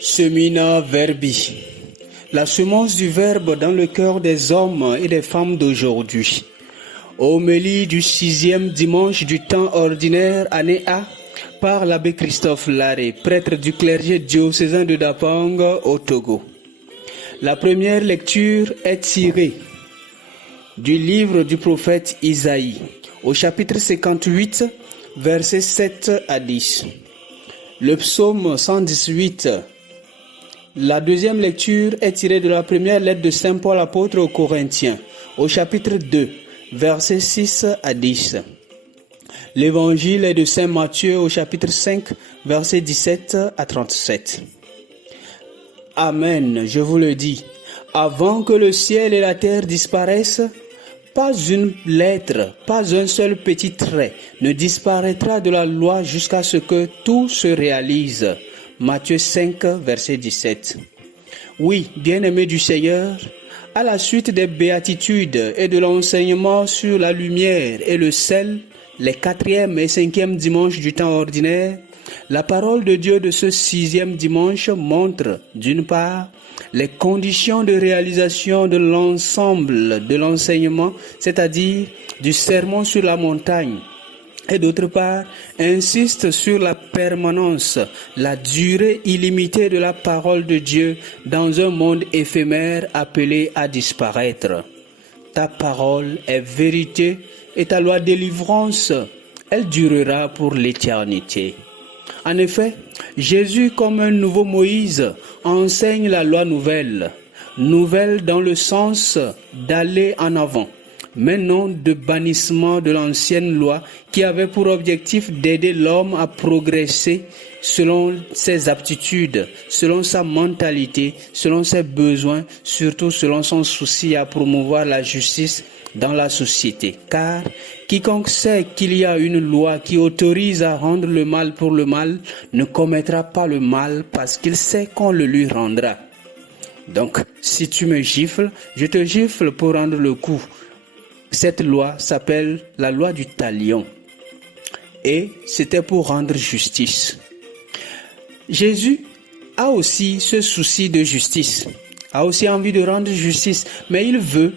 Semina Verbi, la semence du Verbe dans le cœur des hommes et des femmes d'aujourd'hui. Homélie du 6e dimanche du temps ordinaire, année A, par l'abbé Christophe Larré, prêtre du clergé diocésain de Dapang au Togo. La première lecture est tirée du livre du prophète Isaïe, au chapitre 58, versets 7 à 10. Le psaume 118. La deuxième lecture est tirée de la première lettre de Saint Paul apôtre aux Corinthiens, au chapitre 2, versets 6 à 10. L'évangile est de Saint Matthieu au chapitre 5, versets 17 à 37. Amen, je vous le dis, avant que le ciel et la terre disparaissent, pas une lettre, pas un seul petit trait ne disparaîtra de la loi jusqu'à ce que tout se réalise. Matthieu 5, verset 17. Oui, bien-aimés du Seigneur, à la suite des béatitudes et de l'enseignement sur la lumière et le sel, les 4e et 5e dimanches du temps ordinaire, la parole de Dieu de ce 6e dimanche montre, d'une part, les conditions de réalisation de l'ensemble de l'enseignement, c'est-à-dire du sermon sur la montagne, et d'autre part, insiste sur la permanence, la durée illimitée de la parole de Dieu dans un monde éphémère appelé à disparaître. Ta parole est vérité et ta loi délivrance, elle durera pour l'éternité. En effet, Jésus, comme un nouveau Moïse, enseigne la loi nouvelle. Nouvelle dans le sens d'aller en avant, mais non de bannissement de l'ancienne loi qui avait pour objectif d'aider l'homme à progresser selon ses aptitudes, selon sa mentalité, selon ses besoins, surtout selon son souci à promouvoir la justice dans la société. Car quiconque sait qu'il y a une loi qui autorise à rendre le mal pour le mal ne commettra pas le mal parce qu'il sait qu'on le lui rendra. Donc, si tu me gifles, je te gifle pour rendre le coup. Cette loi s'appelle la loi du talion. Et c'était pour rendre justice. Jésus a aussi ce souci de justice, a aussi envie de rendre justice, mais il veut,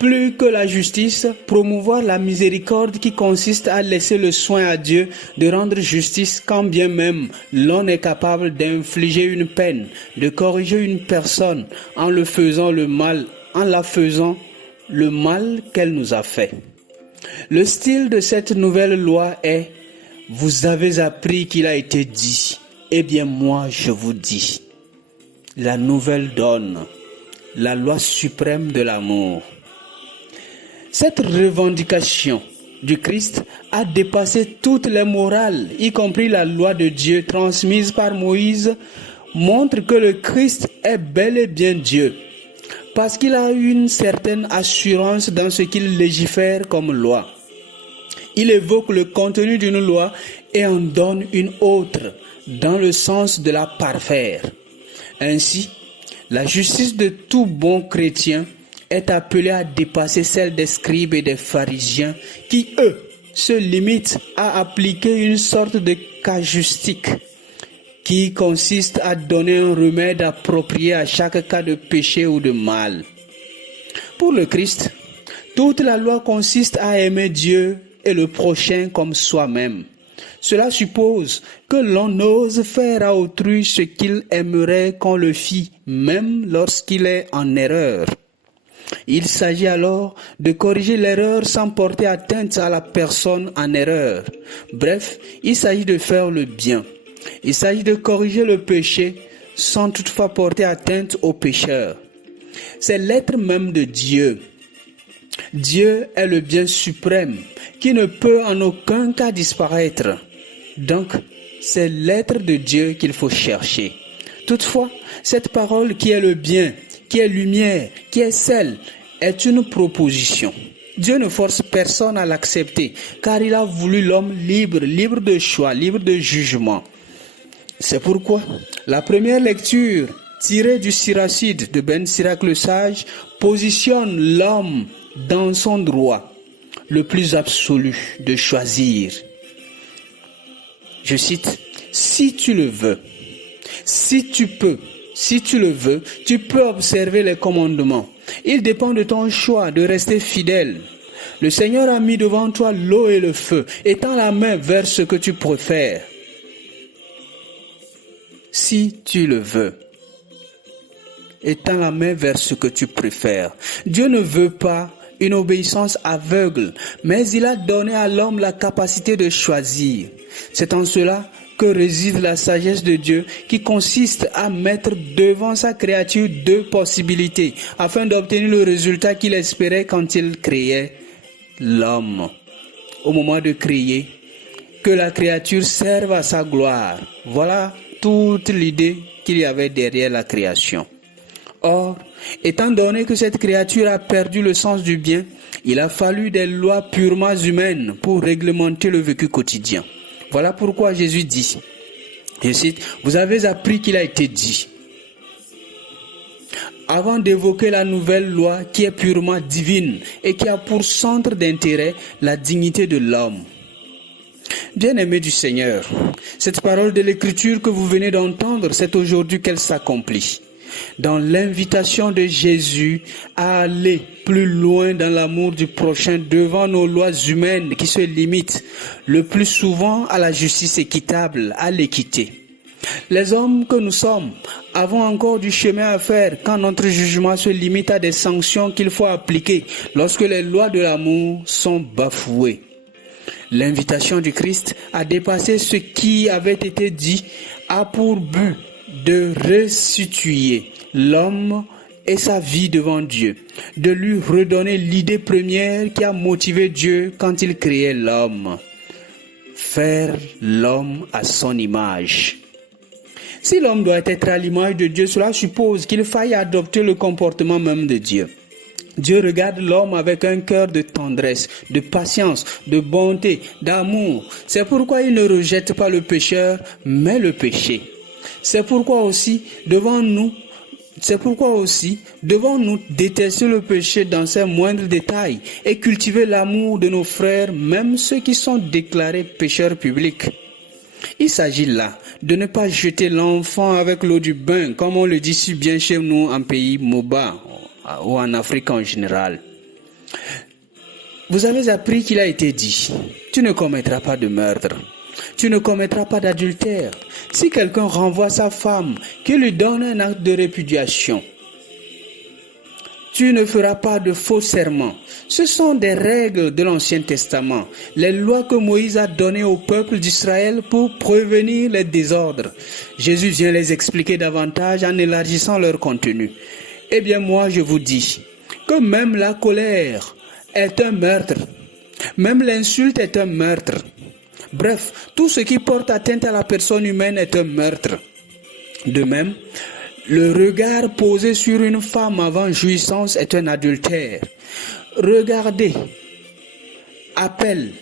plus que la justice, promouvoir la miséricorde qui consiste à laisser le soin à Dieu de rendre justice quand bien même l'on est capable d'infliger une peine, de corriger une personne en le faisant le mal, en la faisant le mal qu'elle nous a fait. Le style de cette nouvelle loi est « Vous avez appris qu'il a été dit, eh bien moi je vous dis ». La nouvelle donne, la loi suprême de l'amour. Cette revendication du Christ a dépassé toutes les morales, y compris la loi de Dieu transmise par Moïse, montre que le Christ est bel et bien Dieu, parce qu'il a une certaine assurance dans ce qu'il légifère comme loi. Il évoque le contenu d'une loi et en donne une autre, dans le sens de la parfaire. Ainsi, la justice de tout bon chrétien est appelée à dépasser celle des scribes et des pharisiens qui, eux, se limitent à appliquer une sorte de casuistique qui consiste à donner un remède approprié à chaque cas de péché ou de mal. Pour le Christ, toute la loi consiste à aimer Dieu et le prochain comme soi-même. Cela suppose que l'on ose faire à autrui ce qu'il aimerait qu'on le fît, même lorsqu'il est en erreur. Il s'agit alors de corriger l'erreur sans porter atteinte à la personne en erreur. Bref, il s'agit de faire le bien. Il s'agit de corriger le péché sans toutefois porter atteinte au pécheur. C'est l'être même de Dieu. Dieu est le bien suprême qui ne peut en aucun cas disparaître. Donc, c'est l'être de Dieu qu'il faut chercher. Toutefois, cette parole qui est le bien, qui est lumière, qui est sel, est une proposition. Dieu ne force personne à l'accepter, car il a voulu l'homme libre, libre de choix, libre de jugement. C'est pourquoi la première lecture, tirée du Siracide de Ben Sirac le Sage, positionne l'homme dans son droit, le plus absolu de choisir. Je cite, « Si tu le veux, Si tu le veux, tu peux observer les commandements. Il dépend de ton choix de rester fidèle. Le Seigneur a mis devant toi l'eau et le feu. Étends la main vers ce que tu préfères. Si tu le veux. Étends la main vers ce que tu préfères. Dieu ne veut pas une obéissance aveugle, mais il a donné à l'homme la capacité de choisir. C'est en cela que réside la sagesse de Dieu, qui consiste à mettre devant sa créature deux possibilités, afin d'obtenir le résultat qu'il espérait quand il créait l'homme. Au moment de créer, que la créature serve à sa gloire. Voilà toute l'idée qu'il y avait derrière la création. Or, étant donné que cette créature a perdu le sens du bien, il a fallu des lois purement humaines pour réglementer le vécu quotidien. Voilà pourquoi Jésus dit, je cite, « Vous avez appris qu'il a été dit. » Avant d'évoquer la nouvelle loi qui est purement divine et qui a pour centre d'intérêt la dignité de l'homme. Bien-aimés du Seigneur, cette parole de l'Écriture que vous venez d'entendre, c'est aujourd'hui qu'elle s'accomplit. Dans l'invitation de Jésus à aller plus loin dans l'amour du prochain devant nos lois humaines qui se limitent le plus souvent à la justice équitable, à l'équité. Les hommes que nous sommes avons encore du chemin à faire quand notre jugement se limite à des sanctions qu'il faut appliquer lorsque les lois de l'amour sont bafouées. L'invitation du Christ à dépasser ce qui avait été dit a pour but de restituer l'homme et sa vie devant Dieu, de lui redonner l'idée première qui a motivé Dieu quand il créait l'homme. Faire l'homme à son image. Si l'homme doit être à l'image de Dieu, cela suppose qu'il faille adopter le comportement même de Dieu. Dieu regarde l'homme avec un cœur de tendresse, de patience, de bonté, d'amour. C'est pourquoi il ne rejette pas le pécheur, mais le péché. C'est pourquoi aussi, devons nous détester le péché dans ses moindres détails et cultiver l'amour de nos frères, même ceux qui sont déclarés pécheurs publics. Il s'agit là de ne pas jeter l'enfant avec l'eau du bain, comme on le dit si bien chez nous en pays Moba ou en Afrique en général. Vous avez appris qu'il a été dit, tu ne commettras pas de meurtre. Tu ne commettras pas d'adultère. Si quelqu'un renvoie sa femme, qu'il lui donne un acte de répudiation. Tu ne feras pas de faux serments. Ce sont des règles de l'Ancien Testament, les lois que Moïse a données au peuple d'Israël pour prévenir les désordres. Jésus vient les expliquer davantage en élargissant leur contenu. Eh bien moi je vous dis que même la colère est un meurtre. Même l'insulte est un meurtre. Bref, tout ce qui porte atteinte à la personne humaine est un meurtre. De même, le regard posé sur une femme avant jouissance est un adultère. Regarder appelle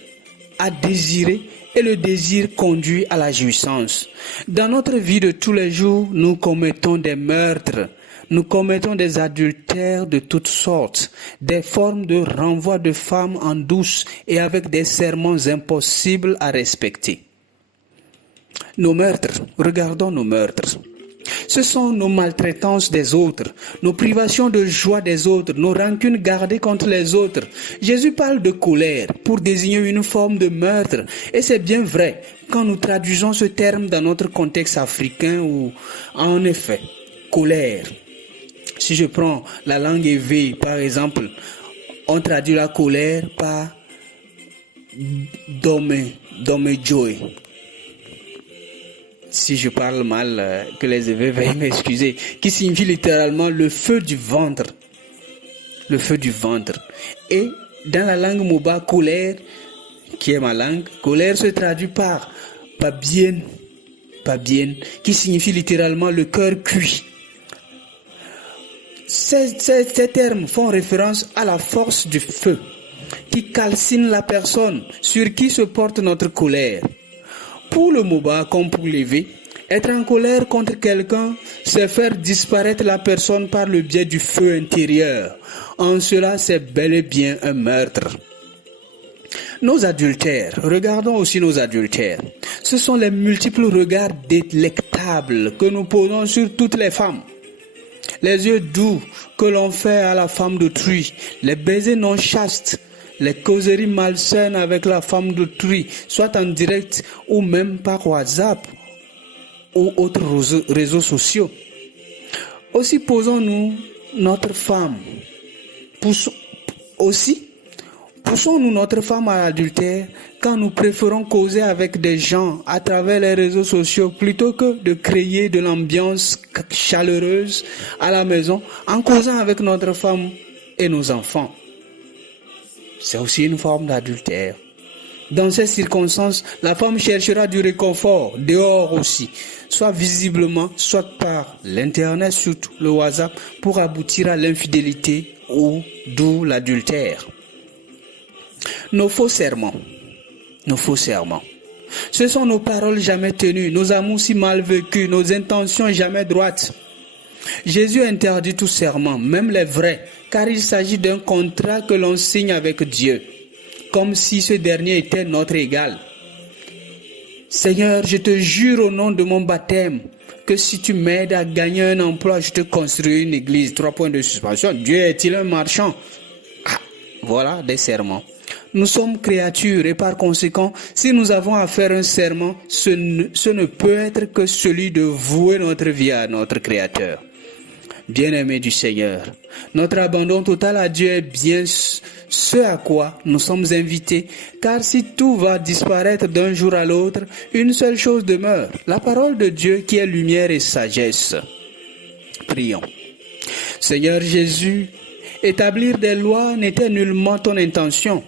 à désirer et le désir conduit à la jouissance. Dans notre vie de tous les jours, nous commettons des meurtres. Nous commettons des adultères de toutes sortes, des formes de renvoi de femmes en douce et avec des serments impossibles à respecter. Nos meurtres, regardons nos meurtres. Ce sont nos maltraitances des autres, nos privations de joie des autres, nos rancunes gardées contre les autres. Jésus parle de colère pour désigner une forme de meurtre. Et c'est bien vrai quand nous traduisons ce terme dans notre contexte africain où, en effet, colère. Si je prends la langue éveillée, par exemple, on traduit la colère par dome joy. Si je parle mal, que les éveillés veuillent m'excuser, qui signifie littéralement le feu du ventre. Le feu du ventre. Et dans la langue Moba, colère, qui est ma langue, colère se traduit par pas bien, qui signifie littéralement le cœur cuit. Ces termes font référence à la force du feu qui calcine la personne sur qui se porte notre colère. Pour le Moba comme pour l'évé, être en colère contre quelqu'un, c'est faire disparaître la personne par le biais du feu intérieur. En cela, c'est bel et bien un meurtre. Nos adultères, regardons aussi nos adultères. Ce sont les multiples regards délectables que nous posons sur toutes les femmes. Les yeux doux que l'on fait à la femme d'autrui, les baisers non chastes, les causeries malsaines avec la femme d'autrui, soit en direct ou même par WhatsApp ou autres réseaux sociaux. Aussi posons-nous notre femme. Poussons-nous notre femme à l'adultère quand nous préférons causer avec des gens à travers les réseaux sociaux plutôt que de créer de l'ambiance chaleureuse à la maison en causant avec notre femme et nos enfants. C'est aussi une forme d'adultère. Dans ces circonstances, la femme cherchera du réconfort dehors aussi, soit visiblement, soit par l'internet, surtout le WhatsApp, pour aboutir à l'infidélité ou d'où l'adultère. Nos faux serments. Ce sont nos paroles jamais tenues, nos amours si mal vécus, nos intentions jamais droites. Jésus interdit tout serment, même les vrais, car il s'agit d'un contrat que l'on signe avec Dieu, comme si ce dernier était notre égal. Seigneur, je te jure au nom de mon baptême que si tu m'aides à gagner un emploi, je te construis une église. 3 points de suspension. Dieu est-il un marchand? Voilà des serments. Nous sommes créatures et par conséquent, si nous avons à faire un serment, ce ne peut être que celui de vouer notre vie à notre Créateur. Bien-aimés du Seigneur, notre abandon total à Dieu est bien ce à quoi nous sommes invités, car si tout va disparaître d'un jour à l'autre, une seule chose demeure, la parole de Dieu qui est lumière et sagesse. Prions. Seigneur Jésus, établir des lois n'était nullement ton intention,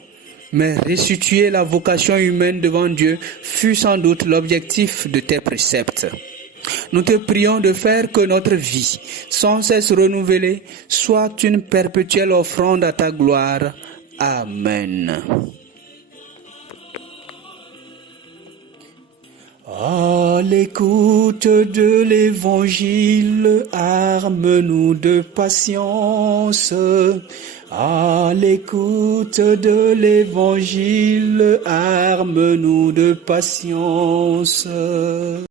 mais restituer la vocation humaine devant Dieu fut sans doute l'objectif de tes préceptes. Nous te prions de faire que notre vie, sans cesse renouvelée, soit une perpétuelle offrande à ta gloire. Amen. À l'écoute de l'Évangile, arme-nous de patience. À l'écoute de l'Évangile, arme-nous de patience.